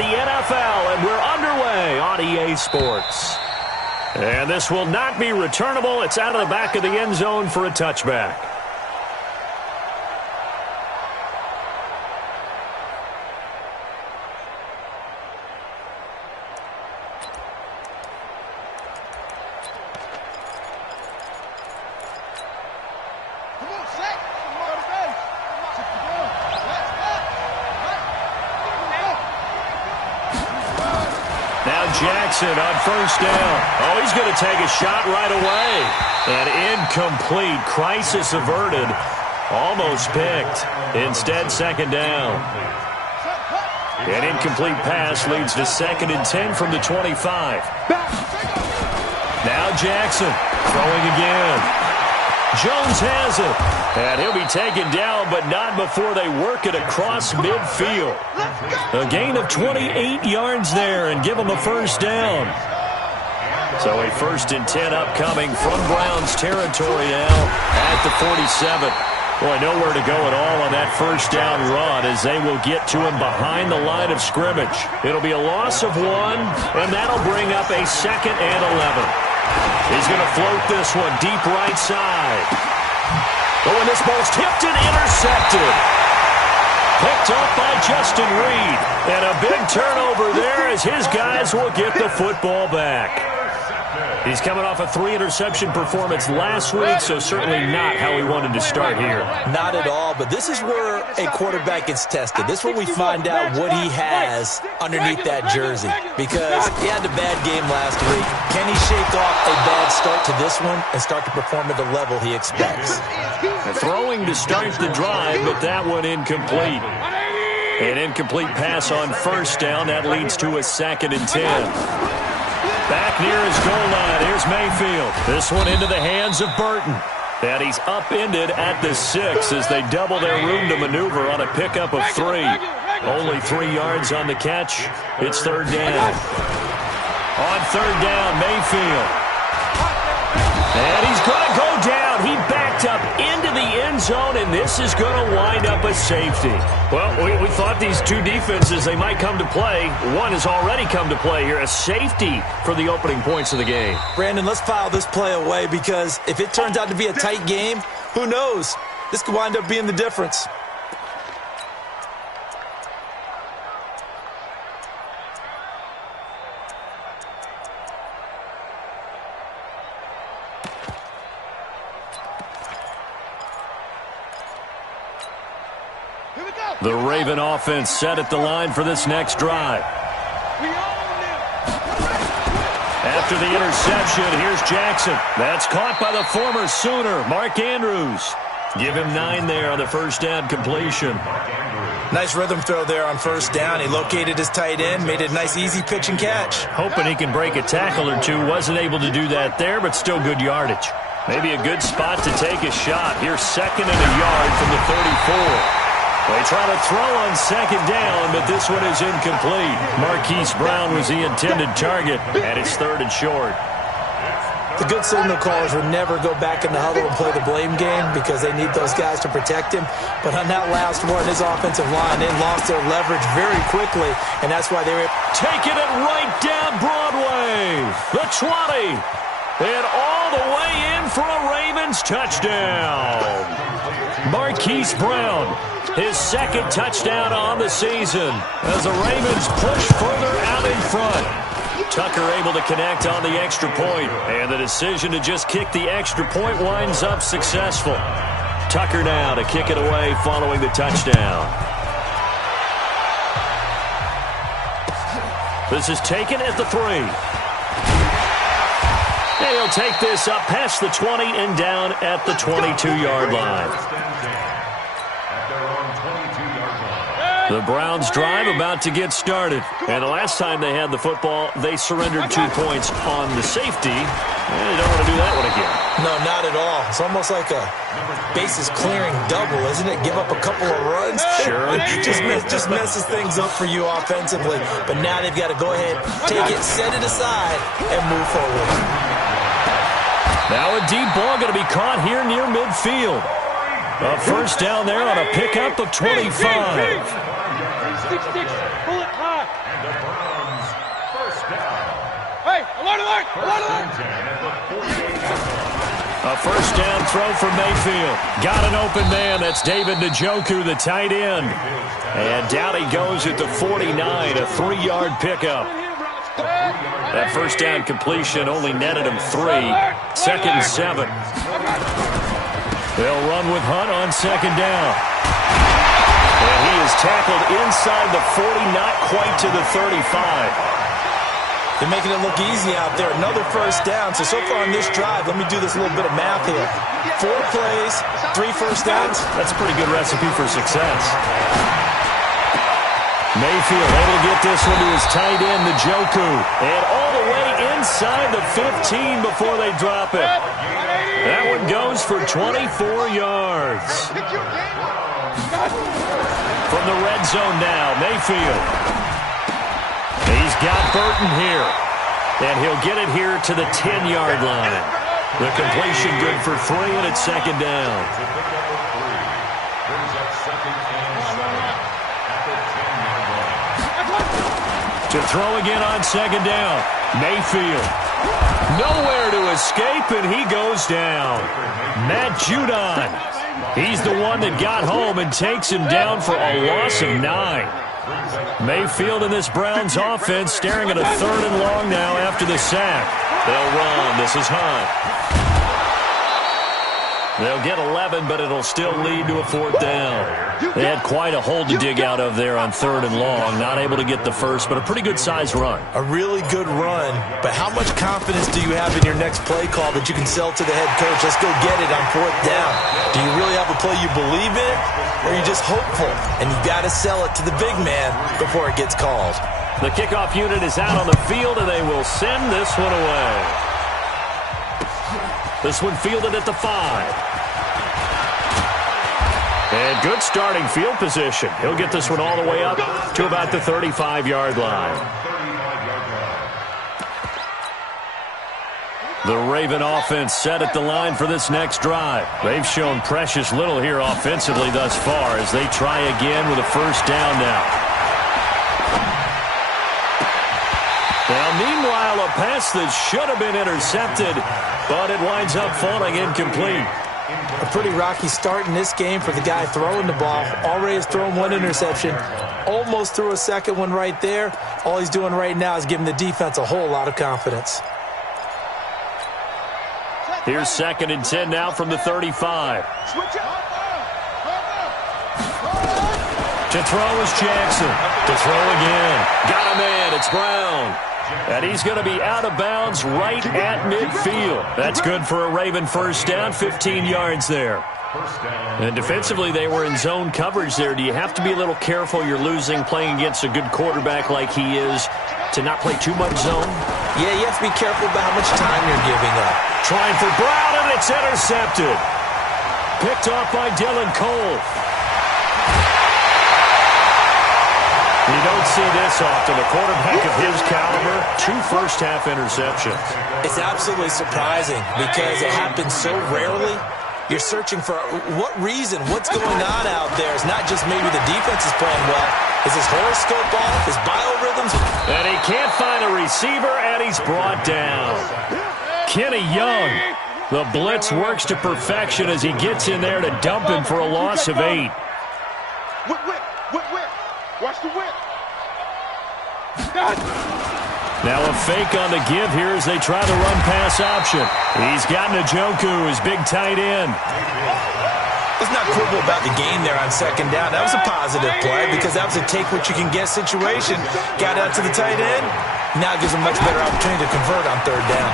the NFL, and we're underway on EA Sports. And this will not be returnable. It's out of the back of the end zone for a touchback. Jackson on first down. Oh, he's going to take a shot right away. And incomplete. Crisis averted. Almost picked. Instead, second down. An incomplete pass leads to 2nd and 10 from the 25. Now Jackson throwing again. Jones has it. And he'll be taken down, but not before they work it across midfield. A gain of 28 yards there and give them a first down. So a 1st and 10 upcoming from Browns territory now at the 47. Boy, nowhere to go at all on that first down run as they will get to him behind the line of scrimmage. It'll be a loss of 1, and that'll bring up a 2nd and 11. He's going to float this one deep right side. Oh, and this ball's tipped and intercepted. Picked up by Justin Reed. And a big turnover there as his guys will get the football back. He's coming off a 3-interception performance last week, so certainly not how he wanted to start here. Not at all, but this is where a quarterback gets tested. This is where we find out what he has underneath that jersey. Because he had a bad game last week. Can he shake off a bad start to this one and start to perform at the level he expects? Throwing to start the drive, but that one incomplete. An incomplete pass on first down. That leads to a 2nd and 10. Back near his goal line. Here's Mayfield. This one into the hands of Burton. And he's upended at the 6 as they double their room to maneuver on a pickup of 3. Only 3 yards on the catch. It's 3rd down. On 3rd down, Mayfield. And he's going to go down. He backed up into the end zone, and this is going to wind up a safety. Well, we thought these two defenses, they might come to play. One has already come to play here. A safety for the opening points of the game. Brandon, let's file this play away because if it turns out to be a tight game, who knows? This could wind up being the difference. The Raven offense set at the line for this next drive. After the interception, here's Jackson. That's caught by the former Sooner, Mark Andrews. Give him 9 there on the first down completion. Nice rhythm throw there on first down. He located his tight end, made a nice easy pitch and catch. Hoping he can break a tackle or two. Wasn't able to do that there, but still good yardage. Maybe a good spot to take a shot. Here's 2nd and a yard from the 34. They try to throw on 2nd down, but this one is incomplete. Marquise Brown was the intended target, and it's 3rd and short. The good signal callers would never go back in the huddle and play the blame game because they need those guys to protect him. But on that last one, his offensive line, they lost their leverage very quickly, and that's why they were taking it right down Broadway. The 20. And all the way in for a Ravens touchdown. Marquise Brown, his 2nd touchdown on the season as the Ravens push further out in front. Tucker able to connect on the extra point, and the decision to just kick the extra point winds up successful. Tucker now to kick it away following the touchdown. This is taken at the 3. And he'll take this up past the 20 and down at the 22-yard line. The Browns drive about to get started. And the last time they had the football, they surrendered 2 points on the safety. And they don't want to do that one again. No, not at all. It's almost like a bases clearing double, isn't it? Give up a couple of runs. Sure. just messes things up for you offensively. But now they've got to go ahead, take it, set it aside, and move forward. Now a deep ball going to be caught here near midfield. A first down there on a pickup of 25. A first down throw for Mayfield. Got an open man. That's David Njoku, the tight end. And down he goes at the 49, a 3-yard pickup. That first down completion only netted him 3. Second and 7. They'll run with Hunt on second down. And he is tackled inside the 40, not quite to the 35. They're making it look easy out there. Another first down. So far on this drive, let me do this little bit of math here. 4 plays, 3 first downs. That's a pretty good recipe for success. Mayfield able to get this one to his tight end, Njoku. And all the way inside the 15 before they drop it. That one goes for 24 yards. From the red zone now, Mayfield. He's got Burton here. And he'll get it here to the 10-yard line. The completion good for 3, and it's second down. To throw again on second down. Mayfield. Nowhere to escape, and he goes down. Matt Judon. He's the one that got home and takes him down for a loss of 9. Mayfield in this Browns offense staring at a 3rd and long now after the sack. They'll run. This is Hunt. They'll get 11, but it'll still lead to a 4th down. They had quite a hole to dig out of there on 3rd and long. Not able to get the first, but a pretty good-sized run. A really good run, but how much confidence do you have in your next play call that you can sell to the head coach? Let's go get it on 4th down. Do you really have a play you believe in, or are you just hopeful? And you got to sell it to the big man before it gets called. The kickoff unit is out on the field, and they will send this one away. This one fielded at the 5. And good starting field position. He'll get this one all the way up to about the 35-yard line. The Raven offense set at the line for this next drive. They've shown precious little here offensively thus far as they try again with a first down now. Now, meanwhile, a pass that should have been intercepted, but it winds up falling incomplete. A pretty rocky start in this game for the guy throwing the ball. Already has thrown 1 interception. Almost threw a second one right there. All he's doing right now is giving the defense a whole lot of confidence. Here's 2nd and 10 now from the 35. To throw is Jackson. To throw again. Got a man. It's Brown. And he's going to be out of bounds right at midfield. That's good for a Raven first down, 15 yards there. And defensively, they were in zone coverage there. Do you have to be a little careful? You're losing playing against a good quarterback like he is to not play too much zone? Yeah, you have to be careful about how much time you're giving up. Trying for Brown, and it's intercepted. Picked off by Dylan Cole. You don't see this often. A quarterback of his caliber, 2 first-half interceptions. It's absolutely surprising because it happens so rarely. You're searching for what reason, what's going on out there. It's not just maybe the defense is playing well. Is his horoscope off? His biorhythms? And he can't find a receiver, and he's brought down. Kenny Young. The blitz works to perfection as he gets in there to dump him for a loss of 8. Watch the whip. Now a fake on the give here as they try the run-pass option. He's got Njoku, his big tight end. Let's not quibble about the game there on second down. That was a positive play because that was a take-what-you-can-get situation. Got out to the tight end. Now it gives a much better opportunity to convert on 3rd down.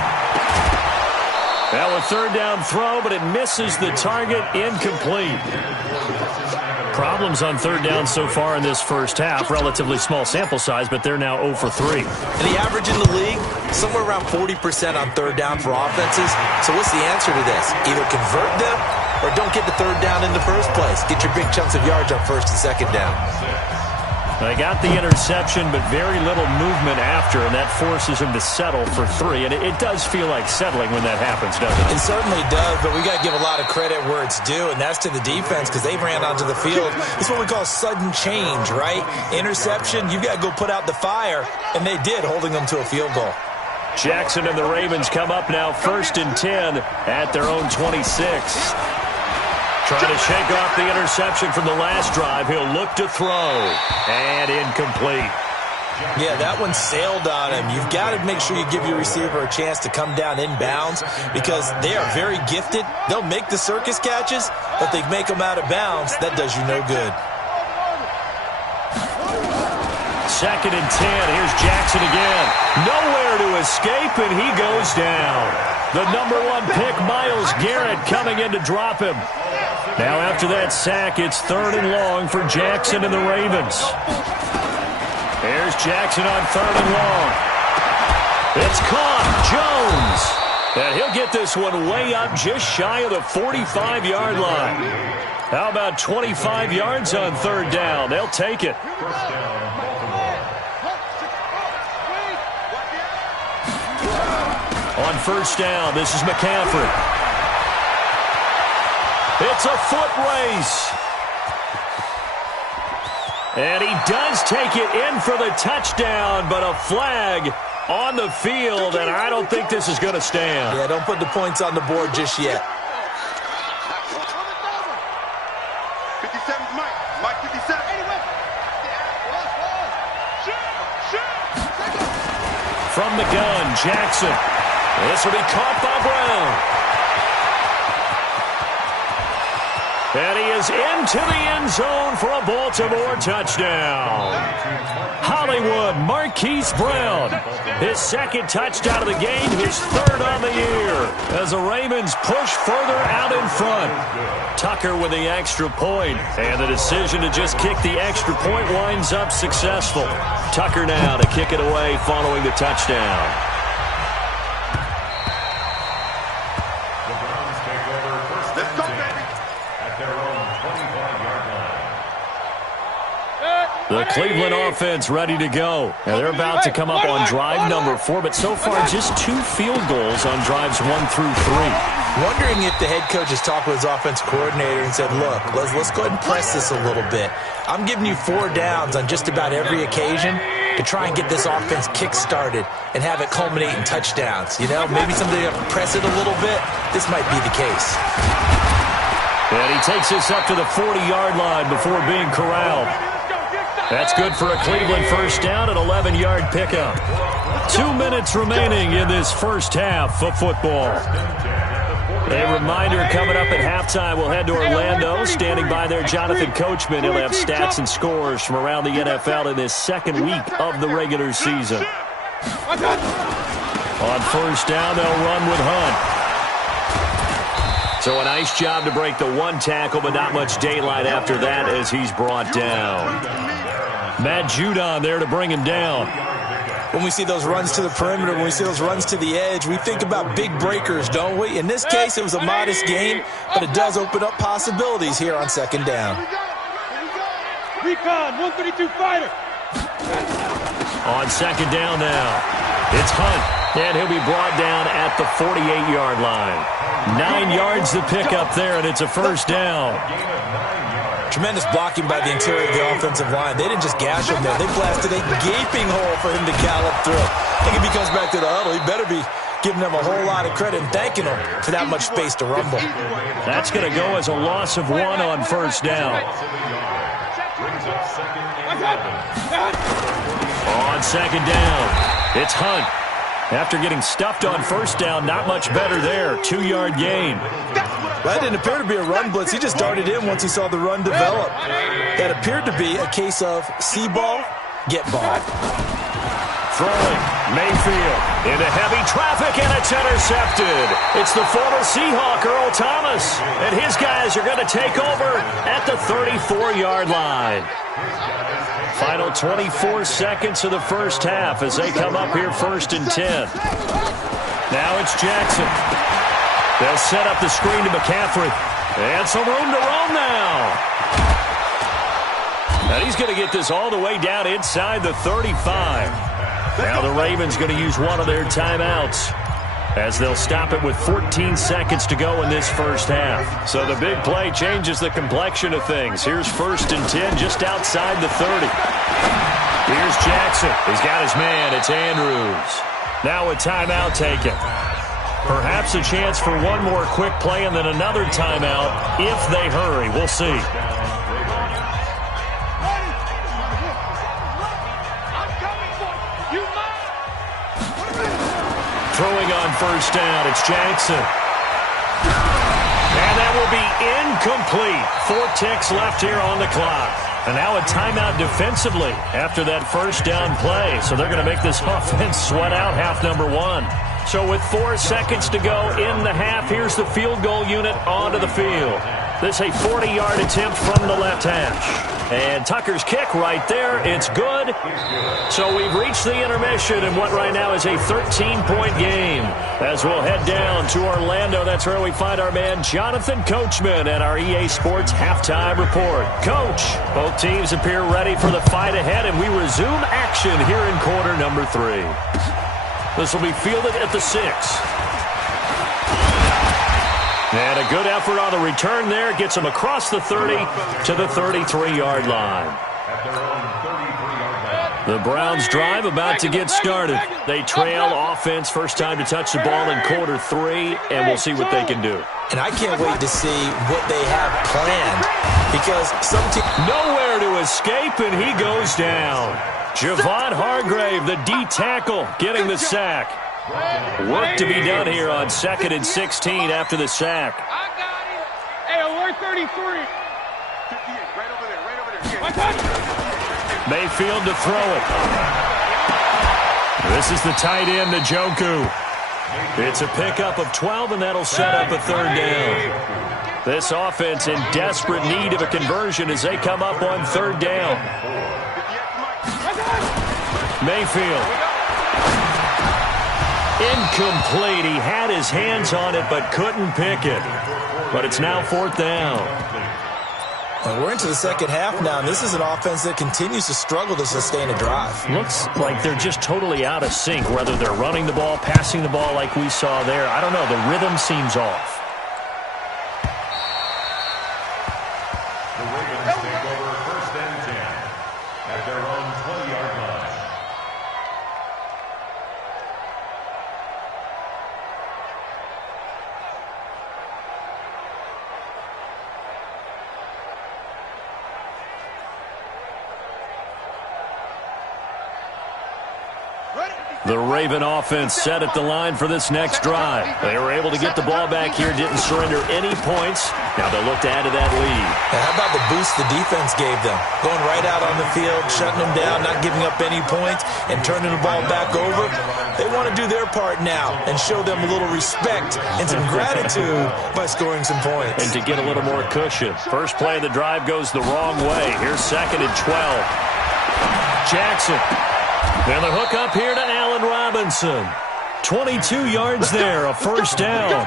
Now a 3rd down throw, but it misses the target, incomplete. Problems on 3rd down so far in this first half. Relatively small sample size, but they're now 0 for 3. And the average in the league, somewhere around 40% on 3rd down for offenses. So what's the answer to this? Either convert them or don't get the 3rd down in the first place. Get your big chunks of yards on 1st and 2nd down. They got the interception, but very little movement after, and that forces him to settle for 3. And it does feel like settling when that happens, doesn't it? It certainly does, but we got to give a lot of credit where it's due, and that's to the defense because they ran onto the field. It's what we call sudden change, right? Interception, you got to go put out the fire, and they did, holding them to a field goal. Jackson and the Ravens come up now 1st and 10 at their own 26. Trying to shake off the interception from the last drive. He'll look to throw. And incomplete. Yeah, that one sailed on him. You've got to make sure you give your receiver a chance to come down inbounds because they are very gifted. They'll make the circus catches, but they make them out of bounds. That does you no good. 2nd and 10. Here's Jackson again. Nowhere to escape, and he goes down. The number 1 pick, Myles Garrett, coming in to drop him. Now after that sack, it's 3rd and long for Jackson and the Ravens. Here's Jackson on 3rd and long. It's caught. Jones. And he'll get this one way up just shy of the 45-yard line. How about 25 yards on 3rd down? They'll take it. On 1st down, this is McCaffrey. It's a foot race. And he does take it in for the touchdown, but a flag on the field, and I don't think this is going to stand. Yeah, don't put the points on the board just yet. 57, Mike 57. From the gun, Jackson. This will be caught by Brown. And he is into the end zone for a Baltimore touchdown. Hollywood Marquise Brown, his 2nd touchdown of the game, his 3rd on the year, as the Ravens push further out in front. Tucker with the extra point, and the decision to just kick the extra point winds up successful. Tucker now to kick it away following the touchdown. The Cleveland offense ready to go. And they're about to come up on drive number 4, but so far just 2 field goals on drives 1 through 3. Wondering if the head coach has talked with his offense coordinator and said, look, let's go ahead and press this a little bit. I'm giving you 4 downs on just about every occasion to try and get this offense kick-started and have it culminate in touchdowns. You know, maybe somebody to press it a little bit. This might be the case. And he takes this up to the 40-yard line before being corralled. That's good for a Cleveland 1st down, an 11-yard pickup. 2 minutes remaining in this first half of football. A reminder coming up at halftime, we'll head to Orlando. Standing by there, Jonathan Coachman. He'll have stats and scores from around the NFL in this 2nd week of the regular season. On 1st down, they'll run with Hunt. So a nice job to break the 1 tackle, but not much daylight after that as he's brought down. Matt Judon there to bring him down. When we see those runs to the perimeter, when we see those runs to the edge, we think about big breakers, don't we? In this case, it was a modest gain, but it does open up possibilities here on 2nd down. Recon, 132 fighter. On 2nd down now, it's Hunt, and he'll be brought down at the 48-yard line. 9 yards to pick up there, and it's a 1st down. Tremendous blocking by the interior of the offensive line. They didn't just gash him there. They blasted a gaping hole for him to gallop through. I think if he comes back to the huddle, he better be giving them a whole lot of credit and thanking them for that much space to rumble. That's going to go as a loss of 1 on 1st down. On 2nd down, it's Hunt. After getting stuffed on 1st down, not much better there. 2-yard gain. That didn't appear to be a run blitz. He just darted in once he saw the run develop. That appeared to be a case of see ball, get ball. Throwing, Mayfield into heavy traffic, and it's intercepted. It's the former Seahawk, Earl Thomas, and his guys are going to take over at the 34-yard line. Final 24 seconds of the first half as they come up here 1st and 10. Now it's Jackson. They'll set up the screen to McCaffrey. And some room to roam now. And he's going to get this all the way down inside the 35. Now the Ravens going to use one of their timeouts as they'll stop it with 14 seconds to go in this first half. So the big play changes the complexion of things. Here's 1st and 10 just outside the 30. Here's Jackson. He's got his man. It's Andrews. Now a timeout taken. Perhaps a chance for one more quick play and then another timeout if they hurry. We'll see. Throwing on first down, it's Jackson. And that will be incomplete. 4 ticks left here on the clock. And now a timeout defensively after that first down play. So they're going to make this offense sweat out half number 1. So with 4 seconds to go in the half, here's the field goal unit onto the field. This a 40-yard attempt from the left hash. And Tucker's kick right there. It's good. So we've reached the intermission in what right now is a 13-point game. As we'll head down to Orlando, that's where we find our man Jonathan Coachman at our EA Sports Halftime Report. Coach, both teams appear ready for the fight ahead, and we resume action here in quarter number 3. This will be fielded at the 6. And a good effort on the return there. Gets him across the 30 to the 33-yard line. The Browns drive about to get started. They trail offense first time to touch the ball in quarter 3, and we'll see what they can do. And I can't wait to see what they have planned because some team... Nowhere to escape, and he goes down. Javon Hargrave, the D tackle, getting the sack. Work to be done here on 2nd and 16 after the sack. I got him. Hey, alert 33. 58, right over there. Mayfield to throw it. This is the tight end, Njoku. It's a pickup of 12, and that'll set up a 3rd down. This offense in desperate need of a conversion as they come up on 3rd down. Mayfield. Incomplete. He had his hands on it but couldn't pick it. But it's now 4th down. Well, we're into the second half now, and this is an offense that continues to struggle to sustain a drive. Looks like they're just totally out of sync, whether they're running the ball, passing the ball like we saw there. I don't know. The rhythm seems off. The Ravens take over 1st and 10 at their own 20-yard line. The Raven offense set at the line for this next drive. They were able to get the ball back here, didn't surrender any points. Now they'll look to add to that lead. And how about the boost the defense gave them? Going right out on the field, shutting them down, not giving up any points, and turning the ball back over. They want to do their part now and show them a little respect and some gratitude by scoring some points. And to get a little more cushion. First play of the drive goes the wrong way. Here's 2nd and 12. Jackson. And the hook up here to Allen Robinson. 22 yards there, a 1st down.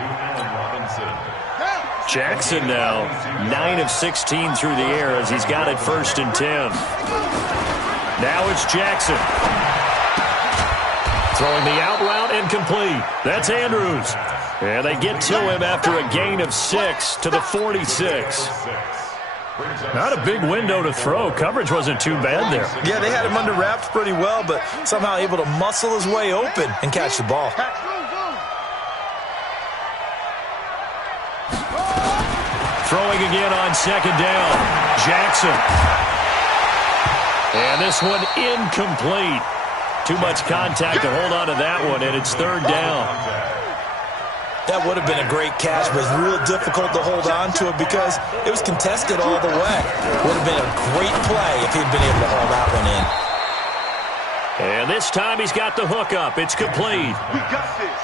Jackson now 9 of 16 through the air as he's got it 1st and 10. Now it's Jackson. Throwing the out route and complete. That's Andrews. And they get to him after a gain of 6 to the 46. Not a big window to throw. Coverage wasn't too bad there. Yeah, they had him under wraps pretty well, but somehow able to muscle his way open and catch the ball. Throwing again on 2nd down. Jackson. And this one incomplete. Too much contact to hold on to that one, and it's 3rd down. That would have been a great catch, but it's real difficult to hold on to it because it was contested all the way. Would have been a great play if he'd been able to haul that one in. And this time he's got the hook up. It's complete. We got this.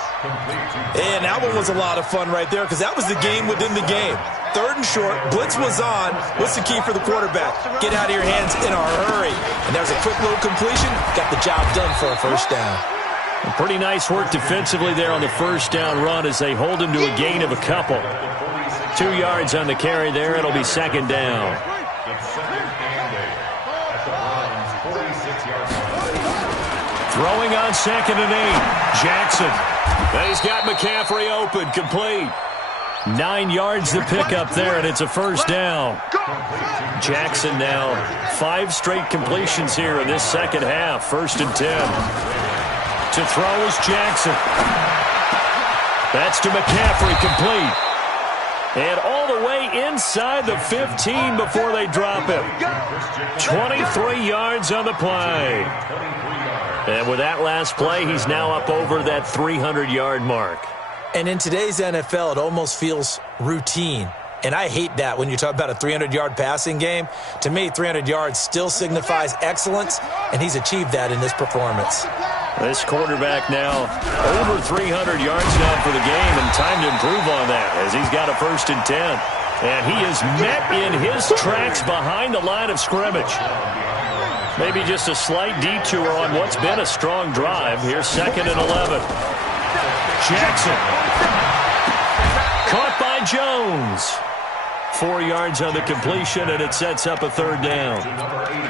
And that one was a lot of fun right there because that was the game within the game. 3rd and short, blitz was on. What's the key for the quarterback? Get out of your hands in a hurry. And there's a quick little completion. Got the job done for a 1st down. Pretty nice work defensively there on the 1st down run as they hold him to a gain of a couple. 2 yards on the carry there. It'll be 2nd down. Throwing on 2nd and 8. Jackson. He's got McCaffrey open. Complete. 9 yards to pick up there, and it's a 1st down. Jackson now 5 straight completions here in this second half. 1st and 10. To throw is Jackson. That's to McCaffrey, complete. And all the way inside the 15 before they drop him. 23 yards on the play. And with that last play, he's now up over that 300-yard mark. And in today's NFL, it almost feels routine. And I hate that when you talk about a 300-yard passing game. To me, 300 yards still signifies excellence, and he's achieved that in this performance. This quarterback now over 300 yards now for the game, and time to improve on that as he's got a 1st and 10. And he is met in his tracks behind the line of scrimmage. Maybe just a slight detour on what's been a strong drive. Here's 2nd and 11. Jackson. Caught by Jones. 4 yards on the completion, and it sets up a 3rd down.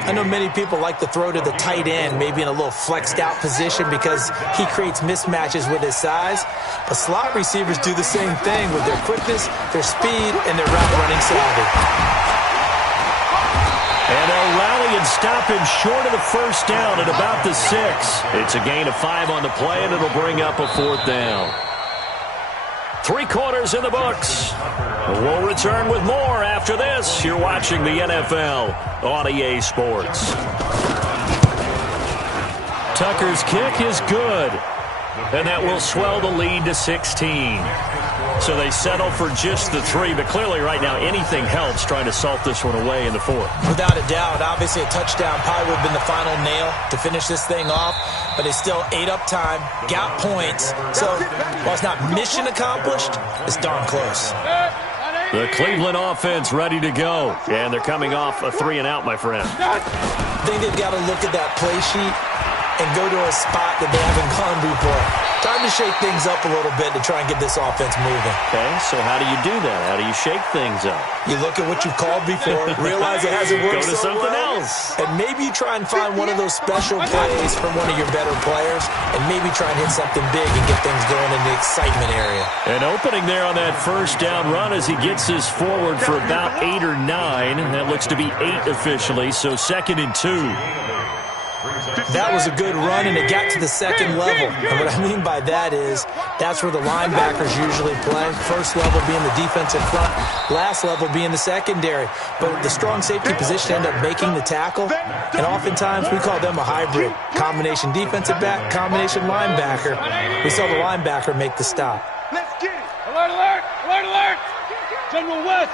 I know many people like to throw to the tight end, maybe in a little flexed out position because he creates mismatches with his size. But slot receivers do the same thing with their quickness, their speed, and their route running savvy. And they'll rally and stop him short of the 1st down at about the 6. It's a gain of 5 on the play, and it'll bring up a 4th down. 3 quarters in the books. We'll return with more after this. You're watching the NFL on EA Sports. Tucker's kick is good, and that will swell the lead to 16. So they settle for just the 3, but clearly right now anything helps trying to salt this one away in the 4th. Without a doubt, obviously a touchdown probably would have been the final nail to finish this thing off, but it's still ate up time, got points. So while it's not mission accomplished, it's darn close. The Cleveland offense ready to go, and they're coming off a 3-and-out, my friend. I think they've got to look at that play sheet and go to a spot that they haven't gone before. Time to shake things up a little bit to try and get this offense moving. Okay, so how do you do that? How do you shake things up? You look at what you've called before, realize it hasn't worked Go to so something well, else. and maybe you try and find one of those special plays from one of your better players, and maybe try and hit something big and get things going in the excitement area. An opening there on that 1st down run as he gets this forward for about 8 or 9. That looks to be 8 officially, so 2nd and 2. That was a good run, and it got to the 2nd level. And what I mean by that is that's where the linebackers usually play. 1st level being the defensive front, last level being the secondary. But the strong safety position ended up making the tackle, and oftentimes we call them a hybrid. Combination defensive back, combination linebacker. We saw the linebacker make the stop. Let's get it. Alert, alert, alert, alert. General West.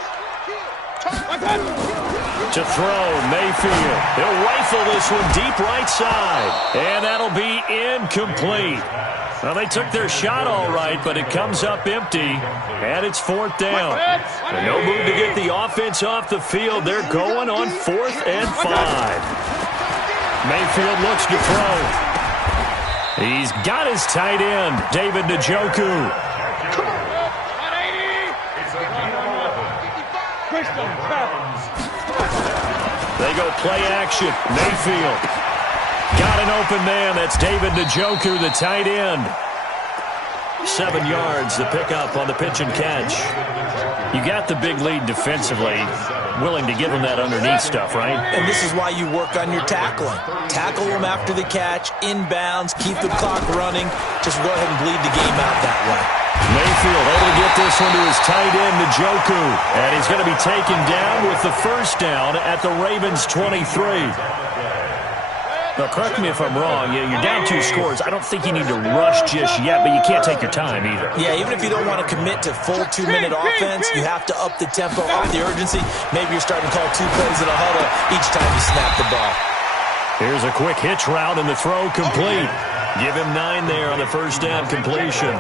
To throw, Mayfield. He'll rifle this one deep right side. And that'll be incomplete. Well, they took their shot all right, but it comes up empty. And it's 4th down. And no move to get the offense off the field. They're going on 4th and 5. Mayfield looks to throw. He's got his tight end, David Njoku. They go play action. Mayfield. Got an open man. That's David Njoku, the tight end. 7 yards, the pickup on the pitch and catch. You got the big lead defensively. Willing to give him that underneath stuff, right? And this is why you work on your tackling. Tackle them after the catch, inbounds, keep the clock running. Just go ahead and bleed the game out that way. Mayfield able to get this one to his tight end, Njoku. And he's going to be taken down with the 1st down at the Ravens' 23. Now, correct me if I'm wrong. You're down 2 scores. I don't think you need to rush just yet, but you can't take your time either. Yeah, even if you don't want to commit to full 2-minute offense, you have to up the tempo, up the urgency. Maybe you're starting to call 2 plays in a huddle each time you snap the ball. Here's a quick hitch route, and the throw complete. Give him 9 there on the 1st down completion.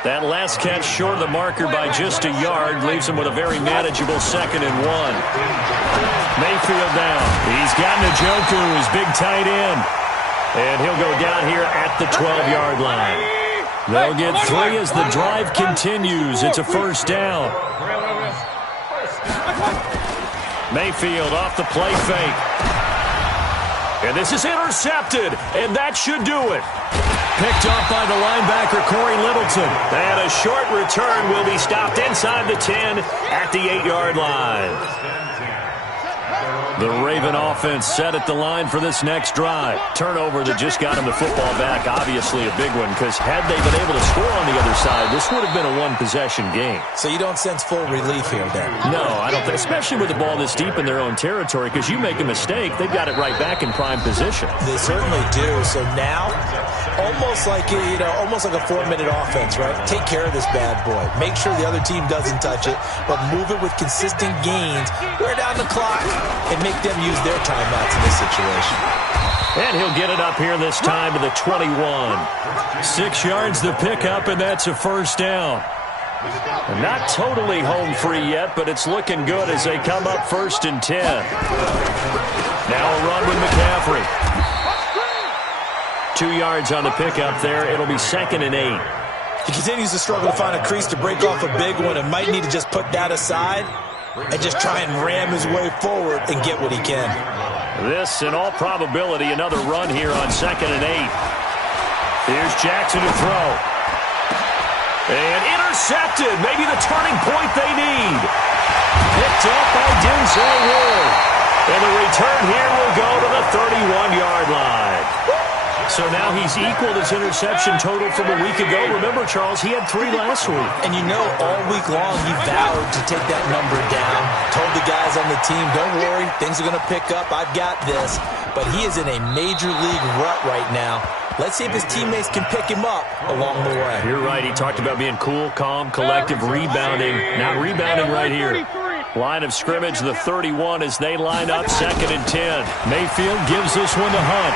That last catch short of the marker by just a yard leaves him with a very manageable 2nd and 1. Mayfield down. He's got Njoku, his big tight end. And he'll go down here at the 12-yard line. They'll get 3 as the drive continues. It's a 1st down. Mayfield off the play fake. And this is intercepted, and that should do it. Picked off by the linebacker, Corey Littleton. And a short return will be stopped inside the 10 at the 8-yard line. The Raven offense set at the line for this next drive. Turnover that just got him the football back. Obviously a big one, because had they been able to score on the other side, this would have been a one-possession game. So you don't sense full relief here then? No, I don't think, especially with the ball this deep in their own territory, because you make a mistake, they've got it right back in prime position. They certainly do. So now, almost like a 4-minute offense, right? Take care of this bad boy. Make sure the other team doesn't touch it, but move it with consistent gains. Wear down the clock and make them use their timeouts in this situation. And he'll get it up here this time to the 21. 6 yards the pickup, and that's a first down. Not totally home free yet, but it's looking good as they come up 1st and 10. Now a run with McCaffrey. 2 yards on the pickup there. It'll be 2nd and 8. He continues to struggle to find a crease to break off a big one and might need to just put that aside and just try and ram his way forward and get what he can. This, in all probability, another run here on 2nd and 8. Here's Jackson to throw. And intercepted. Maybe the turning point they need. Picked up by Denzel Ward. And the return here will go to the 31-yard line. So now he's equaled his interception total from a week ago. Remember, Charles, he had 3 last week. And you know, all week long he vowed to take that number down. Told the guys on the team, don't worry, things are going to pick up. I've got this. But he is in a major league rut right now. Let's see if his teammates can pick him up along the way. You're right. He talked about being cool, calm, collective, rebounding. Not rebounding right here. Line of scrimmage, the 31 as they line up 2nd and 10. Mayfield gives this one to Hunt.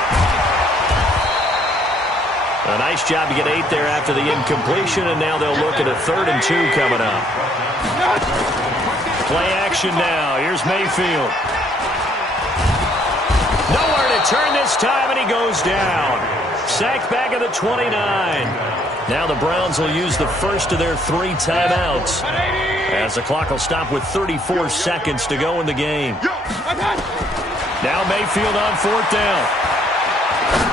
A nice job to get 8 there after the incompletion, and now they'll look at a 3rd and 2 coming up. Play action now. Here's Mayfield. Nowhere to turn this time, and he goes down. Sacked back at the 29. Now the Browns will use the first of their 3 timeouts, as the clock will stop with 34 seconds to go in the game. Now Mayfield on 4th down.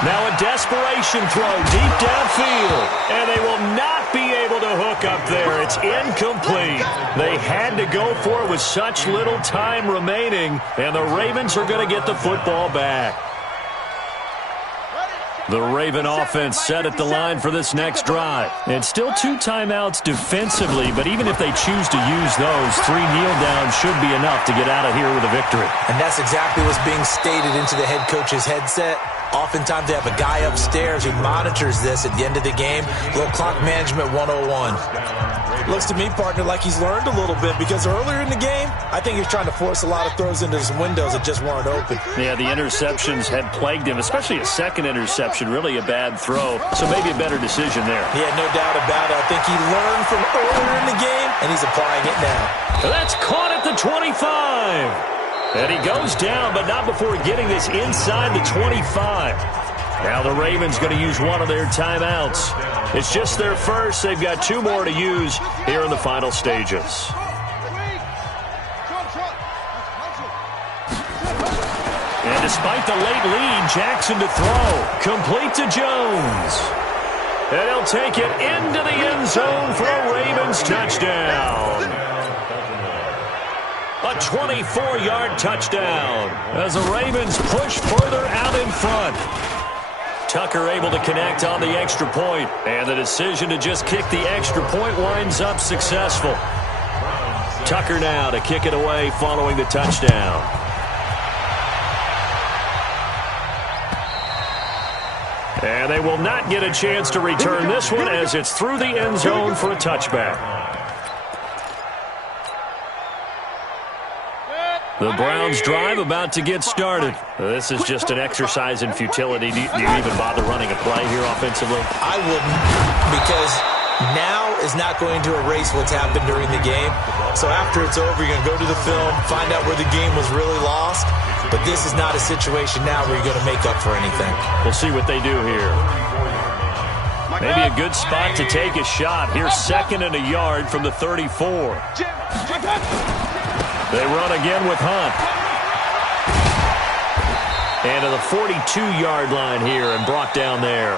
Now a desperation throw deep downfield, and they will not be able to hook up there. It's incomplete. They had to go for it with such little time remaining, and the Ravens are going to get the football back. The Raven offense set at the line for this next drive. It's still 2 timeouts defensively, but even if they choose to use those, 3 kneel downs should be enough to get out of here with a victory. And that's exactly what's being stated into the head coach's headset. Oftentimes they have a guy upstairs who monitors this at the end of the game. Little clock management 101. Looks to me, partner, like he's learned a little bit, because earlier in the game, I think he was trying to force a lot of throws into some windows that just weren't open. Yeah, the interceptions had plagued him, especially a second interception, really a bad throw. So maybe a better decision there. Yeah, no doubt about it. I think he learned from earlier in the game, and he's applying it now. That's caught at the 25. And he goes down, but not before getting this inside the 25. Now the Ravens going to use one of their timeouts. It's just their first. They've got 2 more to use here in the final stages. And despite the late lead, Jackson to throw. Complete to Jones. And he'll take it into the end zone for a Ravens touchdown. A 24-yard touchdown as the Ravens push further out in front. Tucker able to connect on the extra point, and the decision to just kick the extra point winds up successful. Tucker now to kick it away following the touchdown. And they will not get a chance to return this one as it's through the end zone for a touchback. The Browns drive about to get started. This is just an exercise in futility. Do you even bother running a play here offensively? I wouldn't, because now is not going to erase what's happened during the game. So after it's over, you're going to go to the film, find out where the game was really lost. But this is not a situation now where you're going to make up for anything. We'll see what they do here. Maybe a good spot to take a shot. Here's 2nd and a yard from the 34. They run again with Hunt. And to the 42-yard line here and brought down there.